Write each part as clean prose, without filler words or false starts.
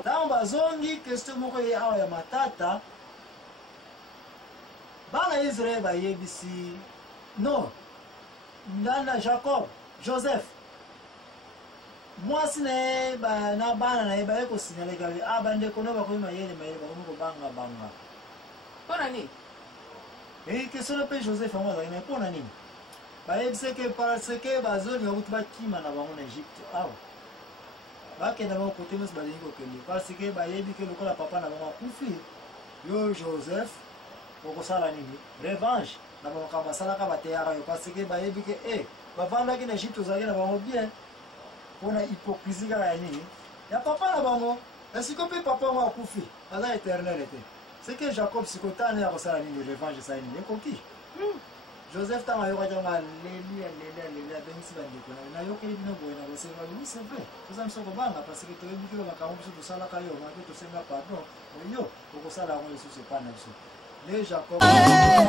Dans bazongi question moko ye awa ya matata. Bana Israël ba yebisi non. Ndana Jacob, Joseph. Moi sine ba na bana na ba ko signale gabi abande kono ba ko mayele mayele ba ko banga banga. Pona ni? Question na pe Joseph amo za ina pona ni? Ba yebise que parce que bazoni ba kutuba kima na bango na Egypte. Awa. Bakenda bango kote mos balingo kende parce que ba yebi que lokola papa na bango kufi yo Joseph okosala nini revanche na bango kama sala ka bateyaka yo parce que ba yebi que ba vanda ki na Egypte ozaki na bango bien pona hypocrisie kaka ya nini ya papa na bango esiko pe papa mo akufi aza éternel ete c'est que Jacob sikotane ya kosala nini revanche sa nini ekoki Joseph tanga yo kaja nga lelia bengisi bandeko na yo keli bino boye na bosema oui c'est vrai toza msoko banga parce que toyebi kilo makambo biso tosala ka yo mabe tosenga pardon oyo okosala ngo yesu c'est pas na biso le Jacob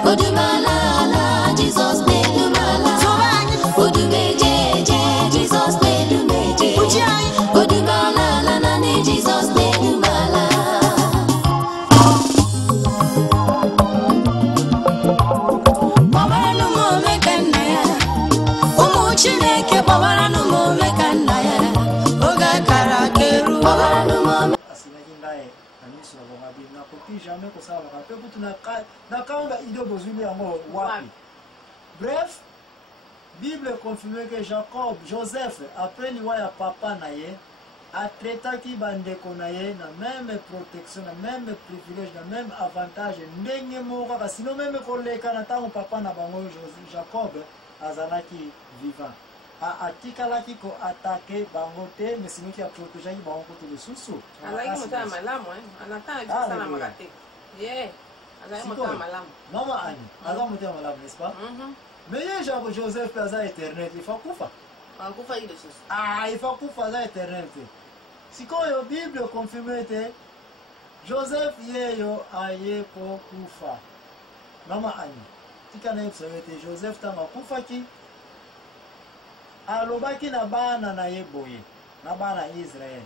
Odumalala Jesus Nedumala Odumeje Jesus Nedumeje Odumalala nane Jesus Nedumala jamais que ça va rappeler pour bref, Bible confirme que Jacob, Joseph, après l'Iwa ya papa naye, a traité qui bandeko naye, na même protection, na même privilège, na même avantage, ndenge moka, sinon même koleka na tango papa na bango Jacob, azalaki vivant. A atikalaki ko attaquer bango te, mais sinon qui a protégé bango côté de sous-sous. Alaiki mota malamu anataka sana magate. Yeah. Alaiki mota malamu. Mama Annie, alaiki mota malamu, n'est-ce pas? Mais il Joseph Plaza éternel, il faut kufa. Kufa ile sisi. Il faut kufa za éternel. Si quand la Bible confirme te Joseph yeyo aye ko kufa. Mama Annie, tika na yebsawete Joseph tanga kufa ki alobaki na bana na yeboye na bana Israël.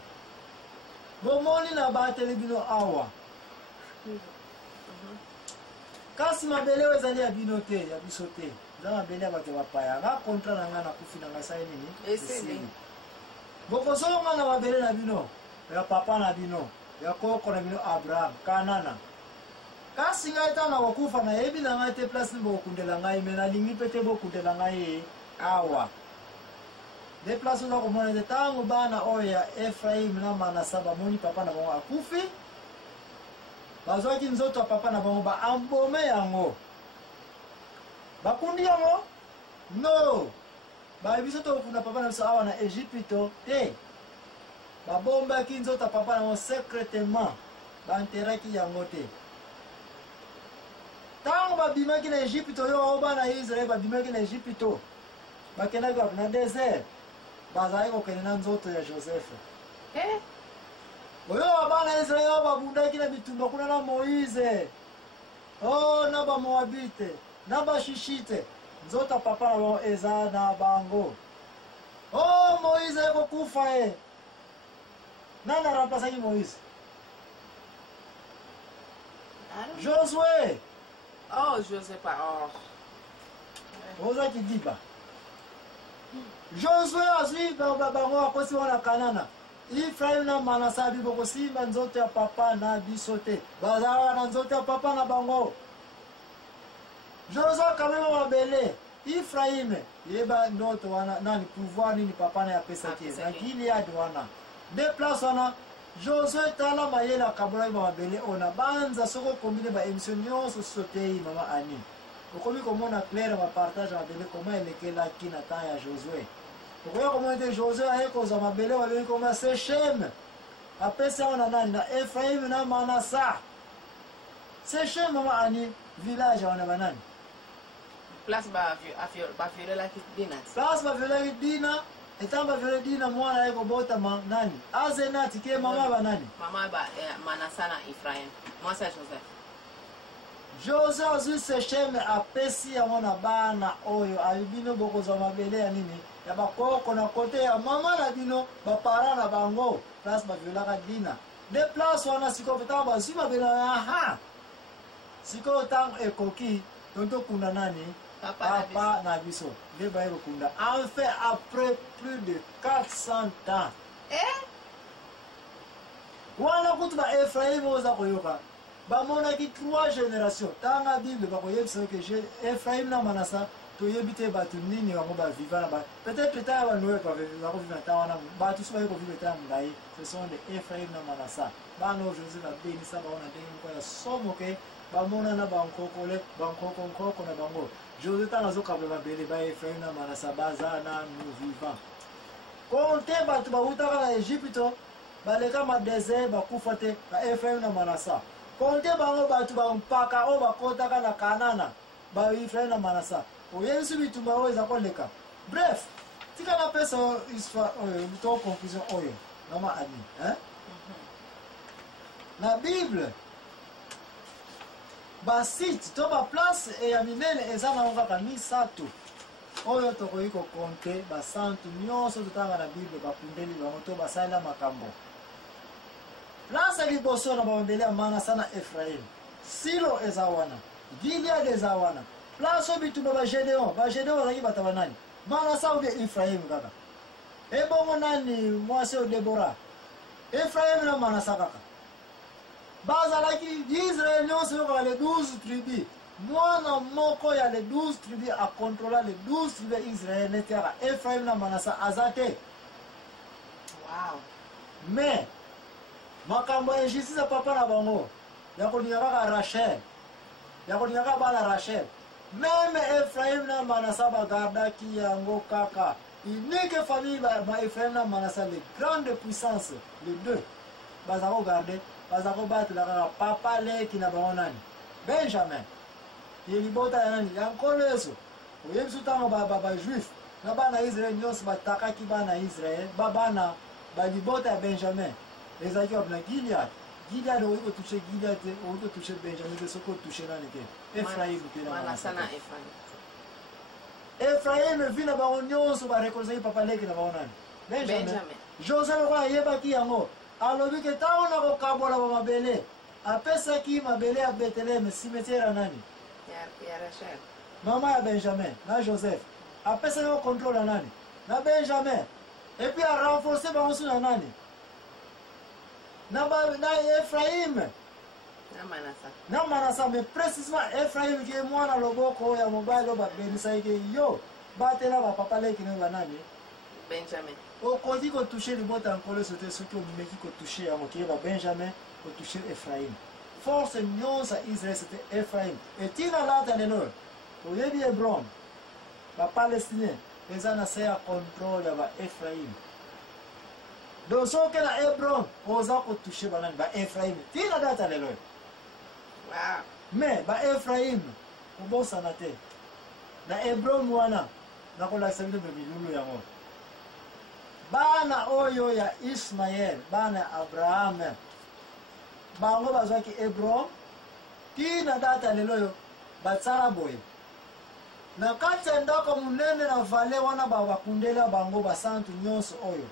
Bomoni na bateli bino awa. Kasi mabele ezali ya bino te, ya biso te. Za mabele ya bato bapaya. Nga kontra na nga na kufi na nga sa nini? Esili. Bokosonga na mabele na bino, ya papa na bino, ya koko na bino Abraham, Kanana. Kasi nga eta na wakufa na yebi na nga te place ni bokundela ngai, mena lingi pete bokundela ngai awa. De place na komona de tango bana oya Ephraim na Manasa bamoni papa na bango akufi. Bazwaki nzoto papa na bango ba ambome yango. Bakundi yango? No. Ba biso to kuna papa na biso awa na Egypte te. Ba bomba ki nzoto papa na bango secrètement. Ba enteraki yango te. Tango ba bimaki na Egypte yo bana Israël ba bimaki na Egypte. Ba kenaki na désert. Bazai ko kenena nzoto ya Joseph. Oyo abana Israël babundaki na bitumba kuna na Moïse. Oh na ba Moabite, na ba Shishite. Nzoto papa na bo eza na bango. Oh Moïse ko kufa Nana remplaça qui Moïse? Josué. Oh, je sais pas. Oh. Oza qui dit pas. Josué azui bango akosi wana Kanana. Ephraim na Manasa biboko simba nzoto ya papa na bisote. Bazala na nzoto ya papa na bango. Josué kamema mabele. Ephraim yeba ndoto wana nani pouvoir nini papa na ya pesa ki. Na Gilead wana. De place wana Josué tala mayela kabula mabele ona banza soko kombine ba émission nyonso sotei mama Ani. Okomi komona clair ma partage mabele comment elekela ki na temps ya Josué. Okoya komona Josué ayeko za mabele wabeli koma Sechem. Apesa ona nani na Ephraim na Manasa. Sechem mama Ani village wana banani. Place ba vile la dina. Place ba vile dina. Etamba vile dina mwana yeko bota nani? Azenati ke mama ba nani? Mama ba Manasa na Ephraim. Moi c'est Joseph. Joseph azu Sechem apesi ya mwana bana oyo alibino boko za mabele ya nini? Ya bakoko na kote ya mama na bino ba para na bango. Place ba vile la dina. de place wana sikoyo ntango bazwi mabele aha sikoyo ntango ekoki tonto kunda nani papa na biso nde baye kokunda enfin après plus de 400 ans wana kutu baefraim oza koyoka bamonaki 3 génération tanga bible bakoyebisa ke efraim na manasa toyebi te bato nini bango baviva na peut-être ta banoye bakovivre na ntan wana bato so baye kovivre ta molai ce sont de efraim na manasa bana oyo josé babenisa bango na ndenge moko ya somo ke bamona na bankokonkoko na bango josé ntango azokabla mabele baefraim na manasa baza nanu vivant konte bato bautaka na egypte baleka madesert bakufa te baefraim na manasa konte bango bato bampaka oyo bakotaka na kanana baefraim na manasa oyebisi bitumba oyo eza koleka bref tika napesa histoire oyo to conclusion oyo noma ami na bible basite to baplace ya minene eza nango kaka misato oyo tokoki kokonte basantu nyonso totanga na bible bakundeli bango to basalela makambo place ya liboso na bamabele ya manasa na efraim silo eza wana gilead eza wana place oyo bitumba bagédeon bazalaki bato banani manasa obie efraim kaka ebongo nani mwasi oyo debora efraim na manasa kaka bazalaki israel nyonso yokaa le 12 tribu mwana moko ya le 12 tribu akontrola le 12 tribu ya israel neti kaka efraim na manasa aza te mais makambo ya injustice ya papa na bango ya kolinga kaka rachel ya kolinga kaka bana rachel meme efraim na manasa bagardaki yango kaka unique famille ba efraim na manasa les grandes puissances les deux baza kogarde baza kobatela kaka papa leki na bango nani benjamin ye libota ya nani ya nkolo yeso oyebiso ntango bajuif na bana israel nyonso batakaki bana israel babana balibota ya benjamin ezalaki babina gilead okoki kotushe gilead te okoki kotushe benjamin te soki otushe nani te efraim te na manasa efraim vi na bango nyonso barekolesaki papa leki na bango nani benjamin josé lokola ayebaki yango alobi ke ntango na kokabola bamabele apesaki mabele ya beteleme cimetière ya nani ya Rachel mama ya benjamin na joseph apesaki ko contrôle ya nani na benjamin epuis arenforce bango su na nani na efraim na manasa mais précisement efraim ke mwana loboko ya mobali oyo babenisaki ke yo batela bapapa leki na banani Benjamin okoki kotushe libota ya nkolo te soki omeki kotushe yango kiyeba benjamin kotushe efraim force nyonso ya israel c'était efraim etina lata lelo oyebi hebron bapalestinien eza na se ya contrôle ya baefraim donc soki na hebron oza kotushe banani baefraim tina data lelo mais baefraim kobosana te na hebron wana nakolakisa bino milulu yango bana oyo ya ismael bana ya abraham bango bazwaki hebron tina data lelo oyo batsala boye na kati ya ndako monene na vale wana bakundela bango basantu nyonso oyo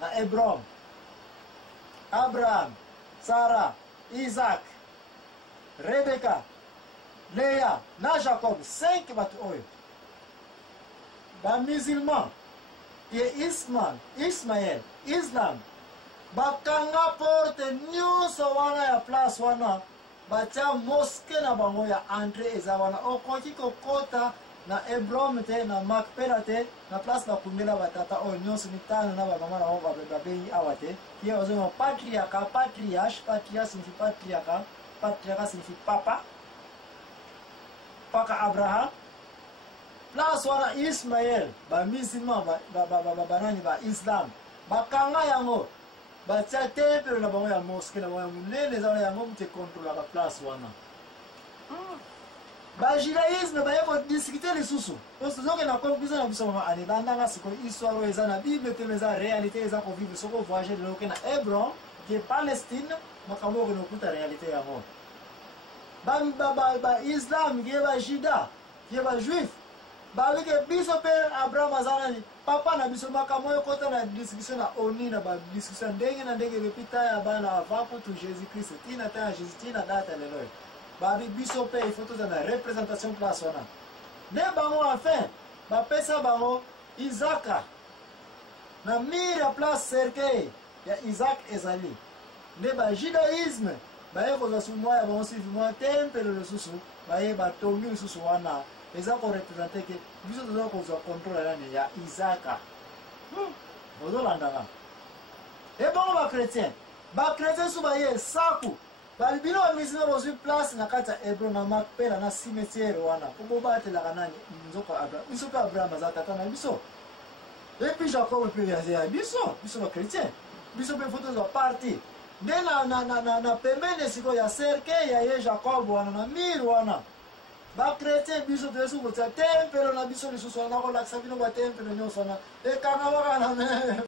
na hebron abraham sara isaac rebeka leya na jacob 5 bato oyo bamusulman ye ismael islam bakanga porte nyonso wana ya place wana batia moske na bango ya entrée eza wana okoki kokota na hebron te na makpela te na place bakundela batata oyo nyonso mitano na bamama na bango babengi awa te ye ozonga patriarca patria signifie patriarca signifie papa abraham place wana ismael bamusulman banani baislam bakanga yango batia temple na bango ya moske na bango ya monene eza wana yango mute kontrola baplace wana bajudaïsme baye kodiskute lisusu tozoke na conclusion na biso mama anebandanga sikoyo histoire oyo eza na bible te eza réalité eza kovivre soki ovoyage lelo ke na hebron ke palestine makambo oyo kokuta réalité yango baislam ke bajuda ke bajuif babike biso mpe abraham aza nani papa na biso makambo oyo kota na discussion na oni na badiscussion ndenge na ndenge bepita ya bana avant kutu Jésus Christ tina ta Jésus tina data lelo babi biso pe il faut toza na représentation place wana ne bango enfin bapesa bango Isaka na mire ya place cercueil ya Isaac ezali nde bajudaïsme baye kozwa su mwa ya bango sivi mwa tempele lisusu baye batongi lisusu wana eza korepresente ke biso toza kozwa contrôle nani ya Isaka ozolandanga ebongo bachrétien so baye saku balibino bamisina bozwi place na kati ya Hebron na Makpela na cimetière wana po bobatelaka nani nzoko Abraham biso mpe Abraham aza tata na biso epuis Jacob mpe ya biso bachrétien biso mpe fo tozwa parti nde na pembeni sikoyo ya cercueil ya ye Jacob wana na mire wana bachrétien biso toyesu kotia tempelo na biso lisusu wana kolakisa bino batempelo nyonso wana ekanga bakana